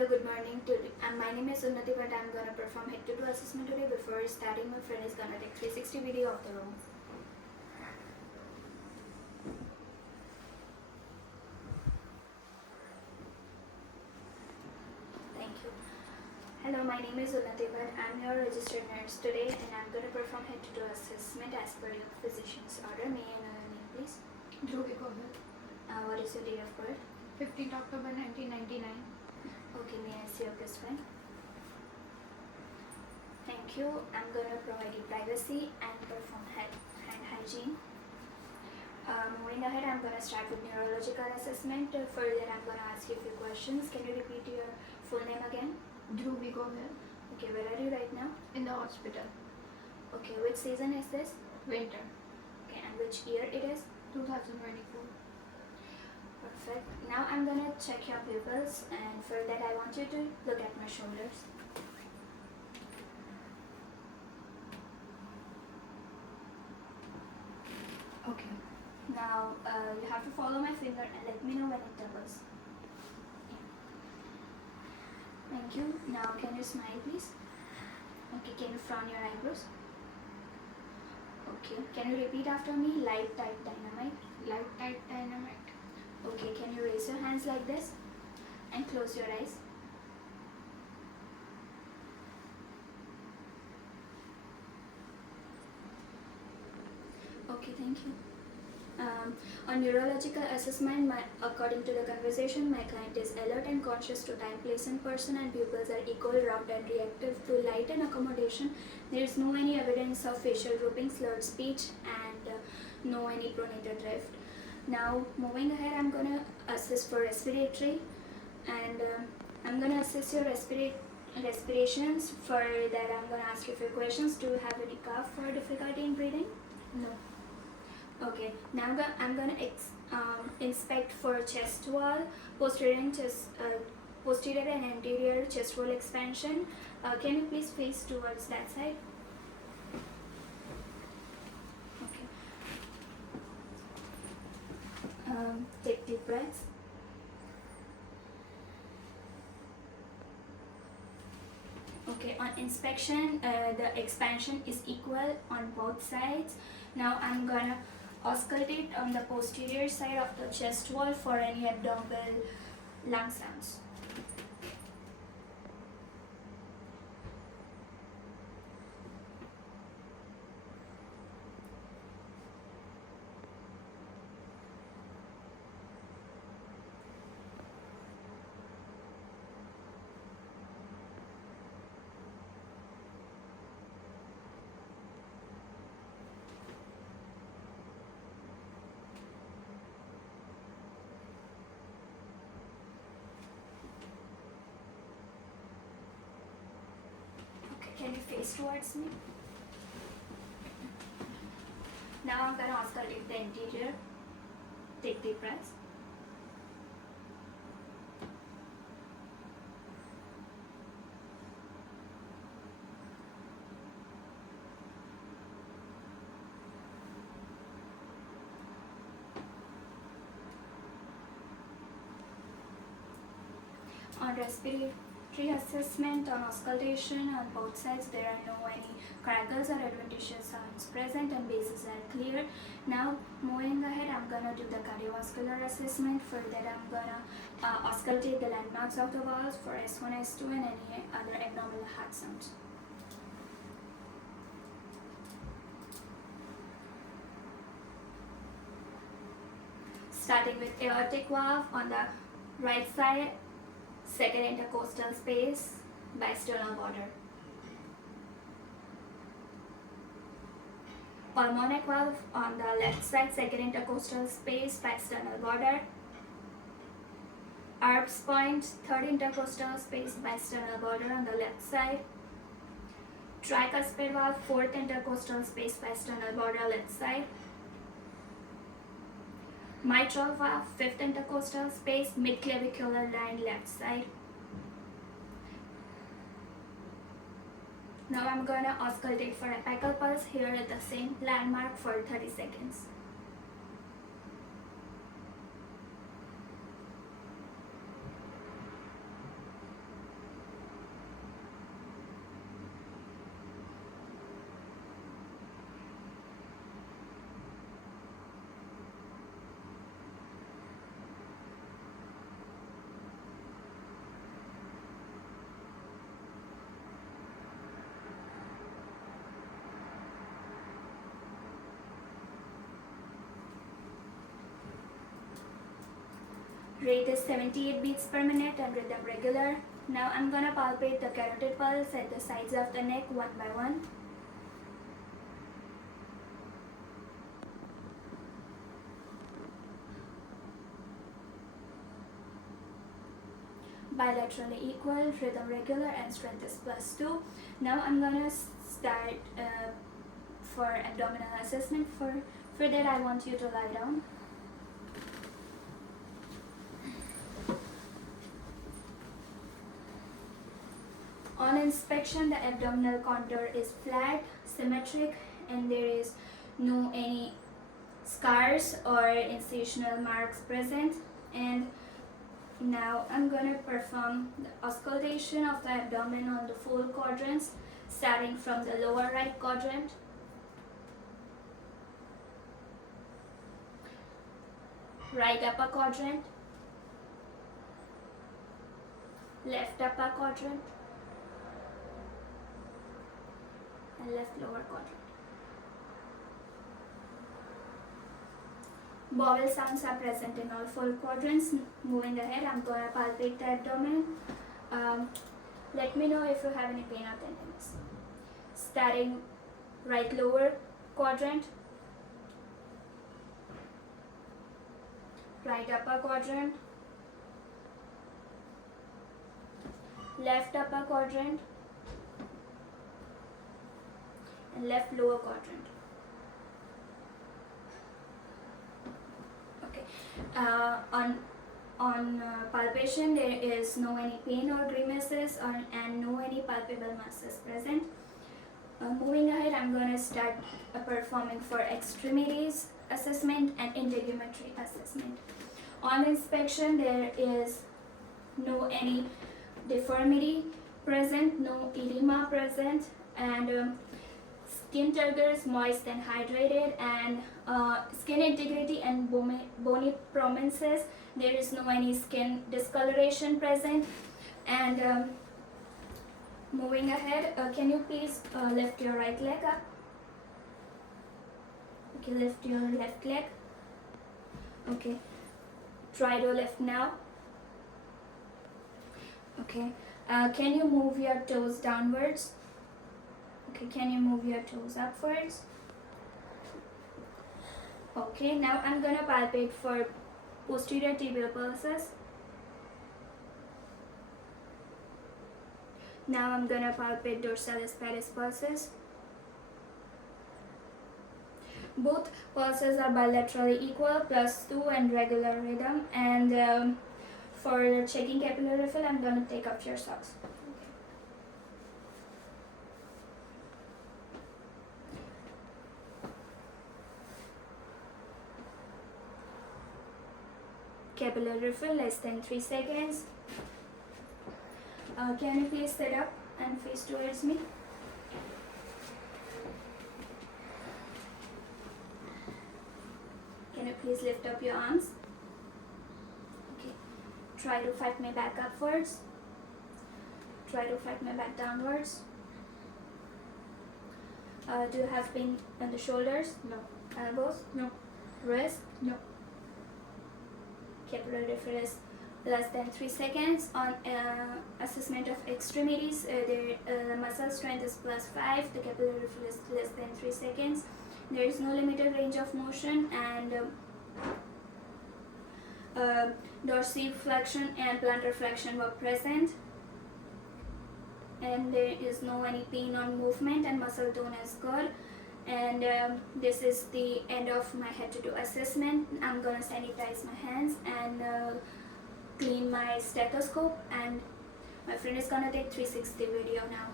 Hello, good morning. My name is Unnati, but I'm gonna perform head to toe assessment today. Before starting, my friend is gonna take 360 video of the room. Thank you. Hello, my name is Unnati, but I'm your registered nurse today, and I'm gonna perform head to toe assessment as per your physician's order. May I know your name, please? Dhruvi Gohil, What is your date of birth? 15th October 1999. Okay, may I see your prescription? Thank you. I'm gonna provide you privacy and perform hand hygiene. Moving ahead, I'm gonna start with neurological assessment. Further, I'm gonna ask you a few questions. Can you repeat your full name again? Dhruvi Gohil, Okay, where are you right now? in the hospital. Okay, which season is this? Winter, Okay, and which year it is? 2024. Perfect. Now I'm gonna check your pupils, and for that I want you to look at my shoulders. Okay. Now you have to follow my finger and let me know when it doubles. Thank you. Now can you smile, please? Okay. Can you frown your eyebrows? Okay. Can you repeat after me? Light, tight, dynamite. Light, tight, dynamite. Okay. Can you raise your hands like this and close your eyes? Okay, thank you. On neurological assessment, according to the conversation, my client is alert and conscious to time, place, and person, and pupils are equal, round, and reactive to light and accommodation. There is no any evidence of facial drooping, slurred speech, and no any pronator drift. Now, moving ahead, I'm gonna assess for respiratory, and I'm gonna assess your respirations. For that, I'm gonna ask you a few questions. Do you have any cough or difficulty in breathing? No. Okay, now I'm gonna inspect for chest wall, posterior and anterior chest wall expansion. Can you please face towards that side? Okay. Take deep breaths. Okay, on inspection, the expansion is equal on both sides. Now I'm gonna auscultate on the posterior side of the chest wall for any abdominal lung sounds. Can you face towards me? Now I'm gonna auscultate the interior. Take deep breaths. On respiratory assessment, on auscultation on both sides, there are no any crackles or adventitious sounds present and bases are clear. Now moving ahead, I'm gonna do the cardiovascular assessment. For that, I'm gonna auscultate the landmarks of the valves for S1, S2 and any other abnormal heart sounds. Starting with aortic valve on the right side, second intercostal space by sternal border. Pulmonic valve on the left side, second intercostal space by sternal border. Erb's point, third intercostal space by sternal border on the left side. Tricuspid valve, fourth intercostal space by sternal border left side. Mitral valve, fifth intercostal space, mid-clavicular line left side. Now I'm gonna auscultate for apical pulse here at the same landmark for 30 seconds. Rate is 78 beats per minute and rhythm regular. Now I'm gonna palpate the carotid pulse at the sides of the neck one by one. Bilaterally equal, rhythm regular, and strength is +2. Now I'm gonna start for abdominal assessment. For that I want you to lie down. On inspection, the abdominal contour is flat, symmetric, and there is no any scars or incisional marks present. And now I'm gonna perform the auscultation of the abdomen on the 4 quadrants, starting from the lower right quadrant. Right upper quadrant, left upper quadrant, and left lower quadrant. Bowel sounds are present in all 4 quadrants. Moving ahead, I'm going to palpate the abdomen. Let me know if you have any pain or tenderness. Starting right lower quadrant, right upper quadrant, left upper quadrant, and left lower quadrant. Okay. On palpation, there is no any pain or grimaces and no any palpable masses present. Moving ahead, I'm going to start performing for extremities assessment and integumentary assessment. On inspection, there is no any deformity present, no edema present, and skin turgor is moist and hydrated, and skin integrity and bony prominences, there is no any skin discoloration present. And moving ahead, can you please lift your right leg up? Okay, lift your left leg. Okay, try to lift now. Okay, can you move your toes downwards? Okay, can you move your toes upwards? Okay, now I'm gonna palpate for posterior tibial pulses. Now I'm gonna palpate dorsalis pedis pulses. Both pulses are bilaterally equal, +2 and regular rhythm. And for checking capillary refill, I'm gonna take off your socks. Capillary refill less than 3 seconds. Can you please sit up and face towards me? Can you please lift up your arms? Okay. Try to fight my back upwards. Try to fight my back downwards. Do you have pain on the shoulders? No. Elbows? No. Wrist? No. Capillary refill is less than 3 seconds. On assessment of extremities, the muscle strength is +5. The capillary refill is less than 3 seconds. There is no limited range of motion, and dorsiflexion and plantar flexion were present. And there is no any pain on movement, and muscle tone is good. And this is the end of my head to toe assessment. I'm gonna sanitize my hands and clean my stethoscope, and my friend is gonna take 360 video now.